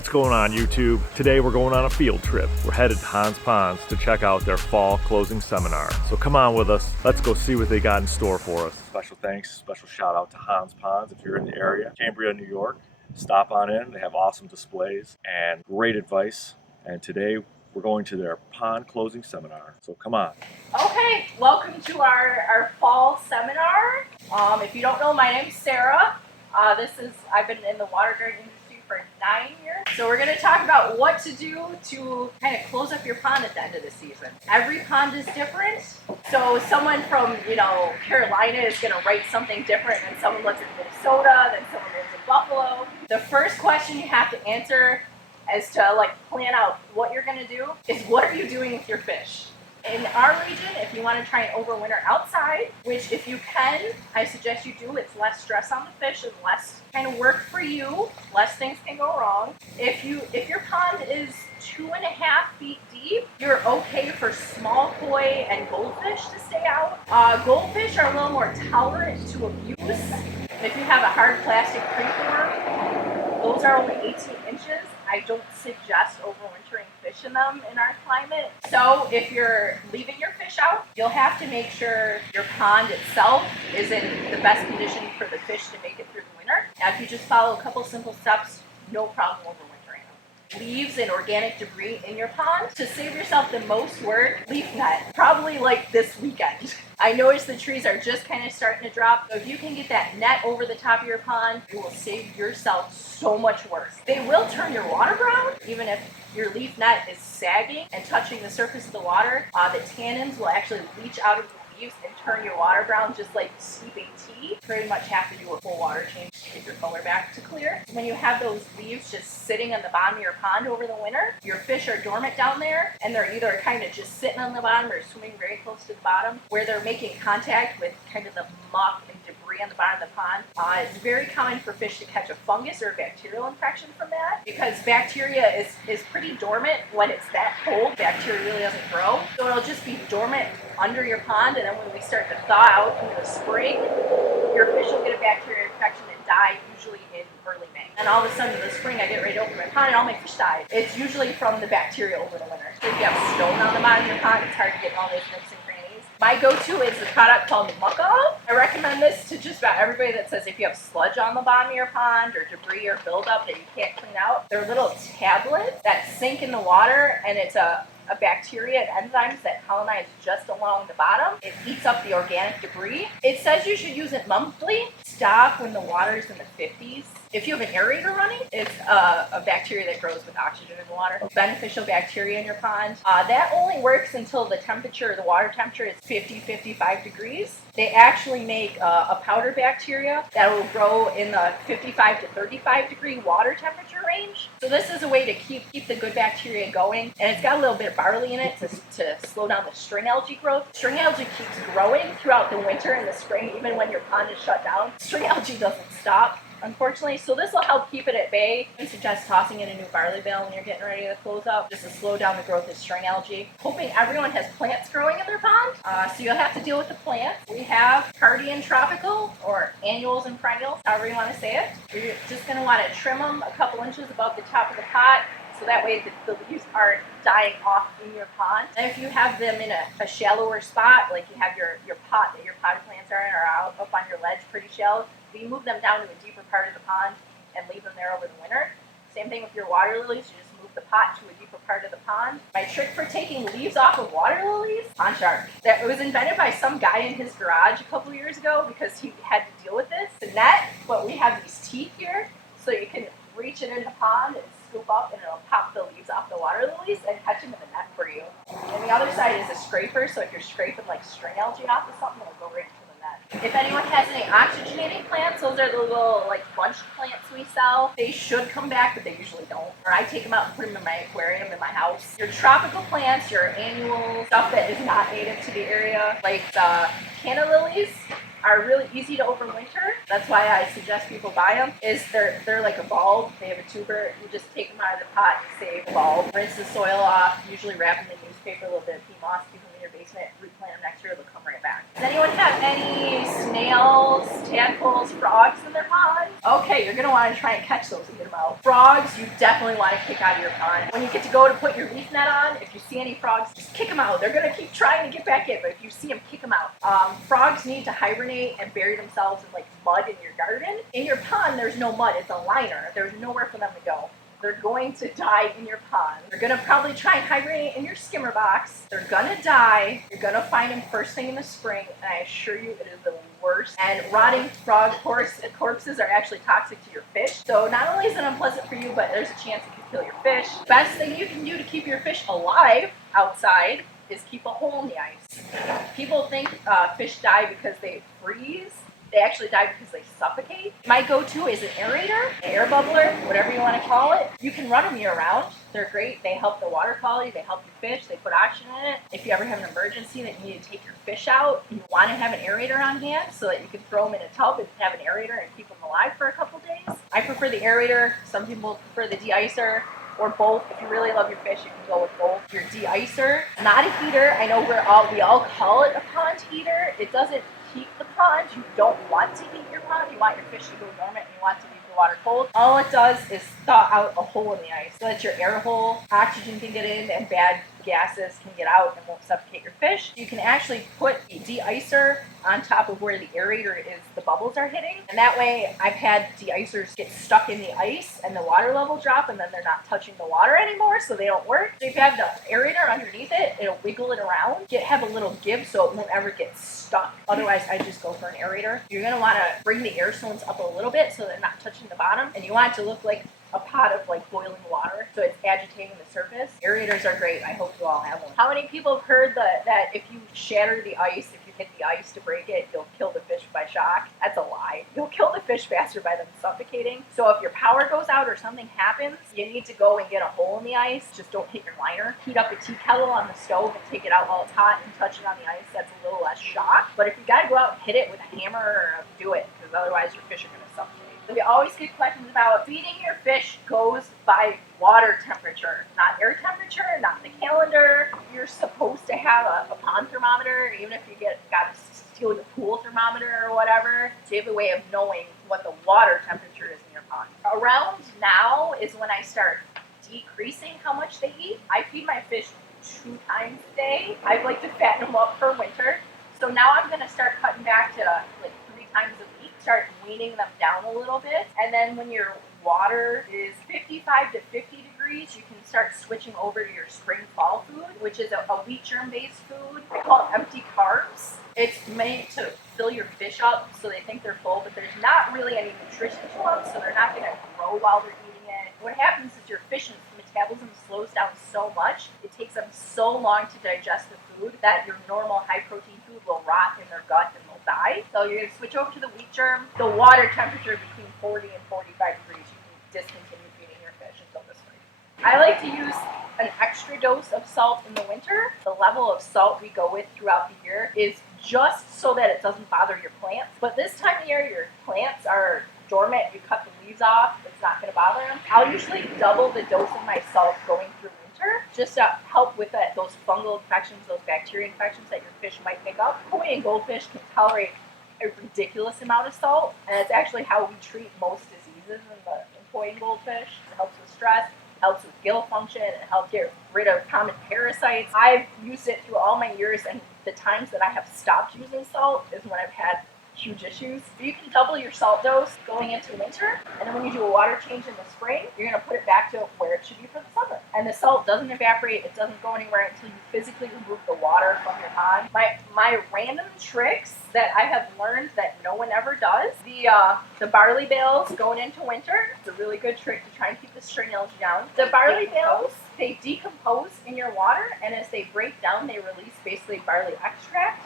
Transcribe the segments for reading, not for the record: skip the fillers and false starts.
What's going on, YouTube? Today we're going on a field trip. We're headed to Hahn's Ponds to check out their fall closing seminar. So come on with us. Let's go see what they got in store for us. Special thanks, special shout out to Hahn's Ponds if you're in the area. Cambria, New York. Stop on in. They have awesome displays and great advice. And today we're going to their pond closing seminar. So come on. Okay, welcome to our fall seminar. If you don't know, my name's Sarah. I've been in the water garden industry for 9 years. So we're going to talk about what to do to kind of close up your pond at the end of the season. Every pond is different. So someone from, Carolina is going to write something different than someone lives in Minnesota, than someone lives in Buffalo. The first question you have to answer as to plan out what you're going to do is, what are you doing with your fish? In our region, if you want to try and overwinter outside, which if you can, I suggest you do, it's less stress on the fish and less kind of work for you, less things can go wrong. If your pond is 2.5 feet deep, you're okay for small koi and goldfish to stay out. Goldfish are a little more tolerant to abuse. If you have a hard plastic preform, those are only 18 inches. I don't suggest overwintering fish in them in our climate. So if you're leaving your fish out, you'll have to make sure your pond itself is in the best condition for the fish to make it through the winter. Now, if you just follow a couple simple steps, no problem overwintering them. Leaves and organic debris in your pond. To save yourself the most work, leaf net, probably this weekend. I noticed the trees are just kind of starting to drop. So if you can get that net over the top of your pond, you will save yourself so much work. They will turn your water brown, even if your leaf net is sagging and touching the surface of the water. The tannins will actually leach out of the leaves and turn your water brown, just like steeping tea. Pretty much have to do a full water change to get your color back to clear. When you have those leaves just sitting on the bottom of your pond over the winter, your fish are dormant down there, and they're either kind of just sitting on the bottom or swimming very close to the bottom, where they're making contact with kind of the muck and debris on the bottom of the pond. It's very common for fish to catch a fungus or a bacterial infection from that, because bacteria is pretty dormant when it's that cold. Bacteria really doesn't grow, so it'll just be dormant under your pond, and then when we start to thaw out in the spring, your fish will get a bacterial infection and die, usually in early May. And all of a sudden in the spring, I get ready to open my pond and all my fish die. It's usually from the bacteria over the winter. So if you have stone on the bottom of your pond, it's hard to get all those nooks and crannies. My go-to is a product called Muck Off. I recommend this to just about everybody that says if you have sludge on the bottom of your pond or debris or buildup that you can't clean out. They're little tablets that sink in the water, and it's a bacteria and enzymes that colonize just along the bottom. It eats up the organic debris. It says you should use it monthly. Stop when the water's in the 50s. If you have an aerator running, it's a bacteria that grows with oxygen in the water. Beneficial bacteria in your pond. That only works until the water temperature is 50-55 degrees. They actually make a powder bacteria that will grow in the 55 to 35 degree water temperature range. So this is a way to keep the good bacteria going, and it's got a little bit of barley in it to slow down the string algae growth. String algae keeps growing throughout the winter and the spring, even when your pond is shut down. String algae doesn't stop, unfortunately, so this will help keep it at bay. I suggest tossing in a new barley bale when you're getting ready to close up, just to slow down the growth of string algae. Hoping everyone has plants growing in their pond, so you'll have to deal with the plants. We have hardy and tropical, or annuals and perennials, however you want to say it. You're just going to want to trim them a couple inches above the top of the pot, so that way the leaves aren't dying off in your pond. And if you have them in a shallower spot, like you have your pot that your potted plants are in, or out up on your ledge pretty shallow, you move them down to a deeper part of the pond and leave them there over the winter. Same thing with your water lilies, you just move the pot to a deeper part of the pond. My trick for taking leaves off of water lilies, pond shark. That was invented by some guy in his garage a couple years ago because he had to deal with this. The net, but we have these teeth here, so you can reach it in the pond and scoop up, and it'll pop the leaves off the water lilies and catch them in the net for you. And the other side is a scraper, so if you're scraping string algae off of something, it'll go right into the net. If anyone has any oxygenating plants, those are the little bunched plants we sell. They should come back, but they usually don't. Or I take them out and put them in my aquarium in my house. Your tropical plants, your annuals, stuff that is not native to the area, like canna lilies, are really easy to overwinter. That's why I suggest people buy them. They're like a bulb. They have a tuber. You just take them out of the pot, save the bulb, rinse the soil off, usually wrap them in newspaper, a little bit of pea moss, keep them in your basement, replant them next year, they'll come right back. Does anyone have any snails, tadpoles, frogs in their pond? Okay, you're gonna want to try and catch those and get them out. Frogs, you definitely want to kick out of your pond. When you get to go to put your reef net on, if you see any frogs, just kick them out. They're gonna keep trying to get back in, but if you see them, kick them out. Frogs need to hibernate and bury themselves in like mud in your garden. In your pond, there's no mud, it's a liner. There's nowhere for them to go. They're going to die in your pond. They're gonna probably try and hibernate in your skimmer box. They're gonna die. You're gonna find them first thing in the spring, and I assure you it is the worst. And rotting frog corpses are actually toxic to your fish. So not only is it unpleasant for you, but there's a chance it could kill your fish. Best thing you can do to keep your fish alive outside is keep a hole in the ice. People think fish die because they freeze. They actually die because they suffocate. My go-to is an aerator, an air bubbler, whatever you want to call it. You can run them year-round. They're great. They help the water quality. They help your fish. They put oxygen in it. If you ever have an emergency that you need to take your fish out, you want to have an aerator on hand so that you can throw them in a tub and have an aerator and keep them alive for a couple days. I prefer the aerator. Some people prefer the de-icer. Or both. If you really love your fish, you can go with both. Your de-icer, not a heater. I know we all call it a pond heater. It doesn't heat the pond. You don't want to heat your pond. You want your fish to go dormant and you want to leave the water cold. All it does is thaw out a hole in the ice so that your air hole, oxygen can get in and bad gases can get out and won't suffocate your fish. You can actually put the de-icer on top of where the aerator is, the bubbles are hitting. And that way I've had de-icers get stuck in the ice and the water level drop and then they're not touching the water anymore, so they don't work. So if you have the aerator underneath it, it'll wiggle it around, have a little give so it won't ever get stuck. Otherwise, I just go for an aerator. You're gonna wanna bring the air stones up a little bit so they're not touching the bottom, and you want it to look like a pot of like boiling water, so it's agitating the surface. Aerators are great. I hope you all have one. How many people have heard that if you shatter the ice, if you hit the ice to break it, you'll kill the fish by shock? That's a lie. You'll kill the fish faster by them suffocating. So if your power goes out or something happens, you need to go and get a hole in the ice. Just don't hit your liner. Heat up a tea kettle on the stove and take it out while it's hot and touch it on the ice. That's a little less shock. But if you gotta go out and hit it with a hammer, do it, because otherwise your fish are gonna suffocate. We always get questions about feeding your fish goes by water temperature, not air temperature, not the calendar. You're supposed to have a pond thermometer, even if you got to steal your pool thermometer or whatever. So you have a way of knowing what the water temperature is in your pond. Around now is when I start decreasing how much they eat. I feed my fish 2 times a day. I like to fatten them up for winter. So now I'm going to start cutting back to like 3 times a week. Start weaning them down a little bit. And then when your water is 55 to 50 degrees, you can start switching over to your spring fall food, which is a wheat germ based food. I call it empty carbs. It's made to fill your fish up so they think they're full, but there's not really any nutrition to them, so they're not going to grow while they're eating it. What happens is your fish's metabolism slows down so much, it takes them so long to digest the food that your normal high protein food will rot in their gut and they'll die. So you're going to switch over to the wheat germ. The water temperature between 40 and 45 degrees, you can discontinue feeding your fish until this spring. I like to use an extra dose of salt in the winter. The level of salt we go with throughout the year is just so that it doesn't bother your plants. But this time of year, your plants are dormant, you cut the leaves off, it's not going to bother them. I'll usually double the dose of my salt going through winter just to help with those fungal infections, those bacteria infections that your fish might pick up. Koi and goldfish can tolerate a ridiculous amount of salt, and it's actually how we treat most diseases in koi and goldfish. It helps with stress, helps with gill function, it helps get rid of common parasites. I've used it through all my years, and the times that I have stopped using salt is when I've had huge issues. You can double your salt dose going into winter, and then when you do a water change in the spring, you're going to put it back to where it should be for the summer. And the salt doesn't evaporate, it doesn't go anywhere until you physically remove the water from your pond. My random tricks that I have learned that no one ever does, the barley bales going into winter, it's a really good trick to try and keep the string algae down. The barley bales, they decompose in your water, and as they break down, they release basically barley extract,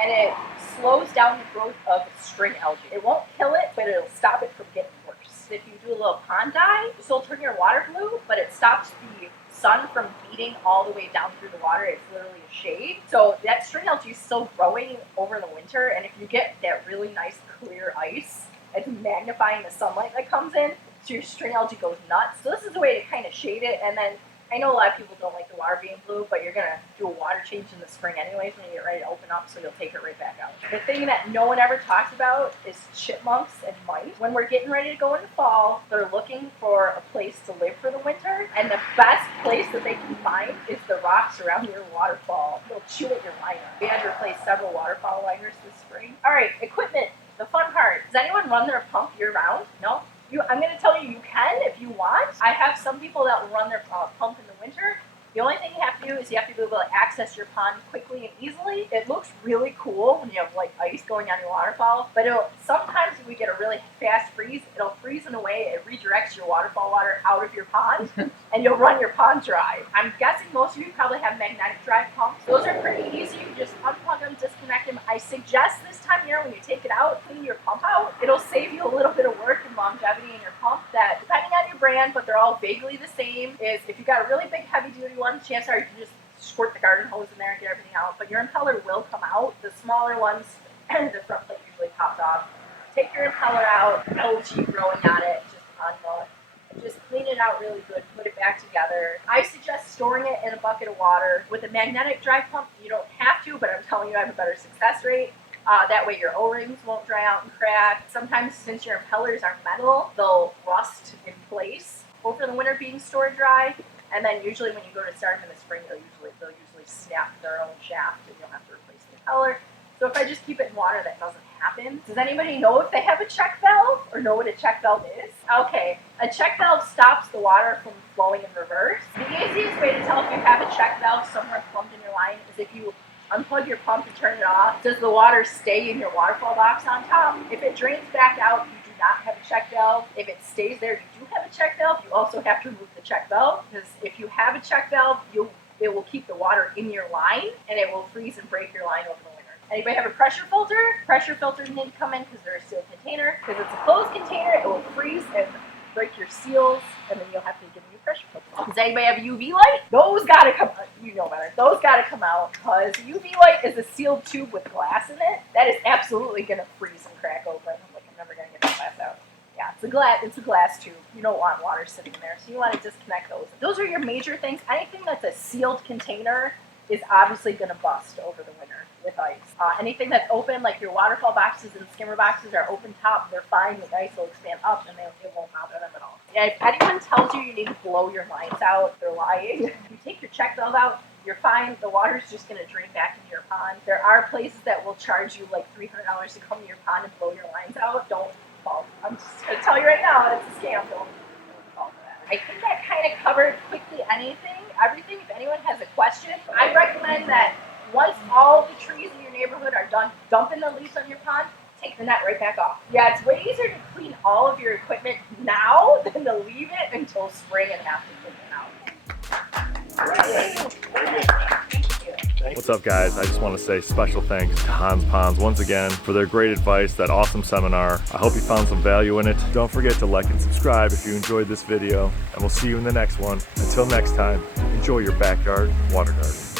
and it slows down the growth of string algae. It won't kill it, but it'll stop it from getting worse. If you do a little pond dye, this will turn your water blue, but it stops the sun from beating all the way down through the water. It's literally a shade. So that string algae is still growing over the winter, and if you get that really nice clear ice, it's magnifying the sunlight that comes in, so your string algae goes nuts. So this is a way to kind of shade it, and then I know a lot of people don't like the water being blue, but you're gonna do a water change in the spring anyways when you get ready to open up, so you'll take it right back out. The thing that no one ever talks about is chipmunks and mice. When we're getting ready to go into fall, they're looking for a place to live for the winter, and the best place that they can find is the rocks around your waterfall. They'll chew at your liner. We had to replace several waterfall liners this spring. All right, equipment, the fun part. Does anyone run their pump year-round? No? I'm going to tell you, you can if you want. I have some people that will run their pump in the winter. The only thing you have to do is you have to be able to access your pond quickly and easily. It looks really cool when you have like ice going on your waterfall, but sometimes if we get a really fast freeze, it'll freeze in a way it redirects your waterfall water out of your pond and you'll run your pond dry. I'm guessing most of you probably have magnetic drive pumps. Those are pretty easy. You just unplug them, disconnect them. I suggest this time of year when you take it out, clean your pump out. It'll save you a little bit of work and longevity in your pump that, depending on your brand, but they're all vaguely the same, is if you got a really big heavy duty one, chances are you can just squirt the garden hose in there and get everything out, but your impeller will come out. The smaller ones, the front plate usually pops off. Take your impeller out, algae growing on it, just unload it. Just clean it out really good, put it back together. I suggest storing it in a bucket of water. With a magnetic drive pump, you don't have to, but I'm telling you I have a better success rate. That way your O-rings won't dry out and crack. Sometimes since your impellers are metal, they'll rust in place over the winter being stored dry. And then usually when you go to start them in the spring, they'll usually snap their own shaft and you'll have to replace the impeller. So if I just keep it in water, that doesn't happen. Does anybody know if they have a check valve or know what a check valve is? Okay, a check valve stops the water from flowing in reverse. The easiest way to tell if you have a check valve somewhere plugged in your line is if you unplug your pump and turn it off. Does the water stay in your waterfall box on top? If it drains back out, you do not have a check valve. If it stays there, you do have a check valve. You also have to remove the check valve, because if you have a check valve, it will keep the water in your line and it will freeze and break your line over the winter. Anybody have a pressure filter? Pressure filters need to come in because they're a sealed container. Because it's a closed container, it will freeze and break your seals, and then you'll have to get a new pressure filter. Does anybody have a UV light? Those gotta come out. You know better. Those gotta come out, because UV light is a sealed tube with glass in it. That is absolutely gonna freeze and crack open. I'm never gonna get that glass out. Yeah, it's a glass tube. You don't want water sitting there, so you want to disconnect those. Those are your major things. Anything that's a sealed container is obviously gonna bust over the winter with ice. Anything that's open, like your waterfall boxes and skimmer boxes, are open top, they're fine. The ice will expand up and it won't bother them at all. Yeah, if anyone tells you you need to blow your lines out, they're lying. If you take your check valve out, you're fine. The water's just going to drain back into your pond. There are places that will charge you like $300 to come to your pond and blow your lines out. Don't fall. I'm just going to tell you right now, it's a scam. Don't fall for that. I think that kind of covered quickly everything. If anyone has a question, I recommend that once all the trees in your neighborhood are done dumping the leaves on your pond, take the net right back off. Yeah, it's way easier to clean all of your equipment now than to leave it until spring and have to clean it out. Thank you. What's up, guys? I just want to say special thanks to Hahn's Ponds once again for their great advice, that awesome seminar. I hope you found some value in it. Don't forget to like and subscribe if you enjoyed this video, and we'll see you in the next one. Until next time, enjoy your backyard water garden.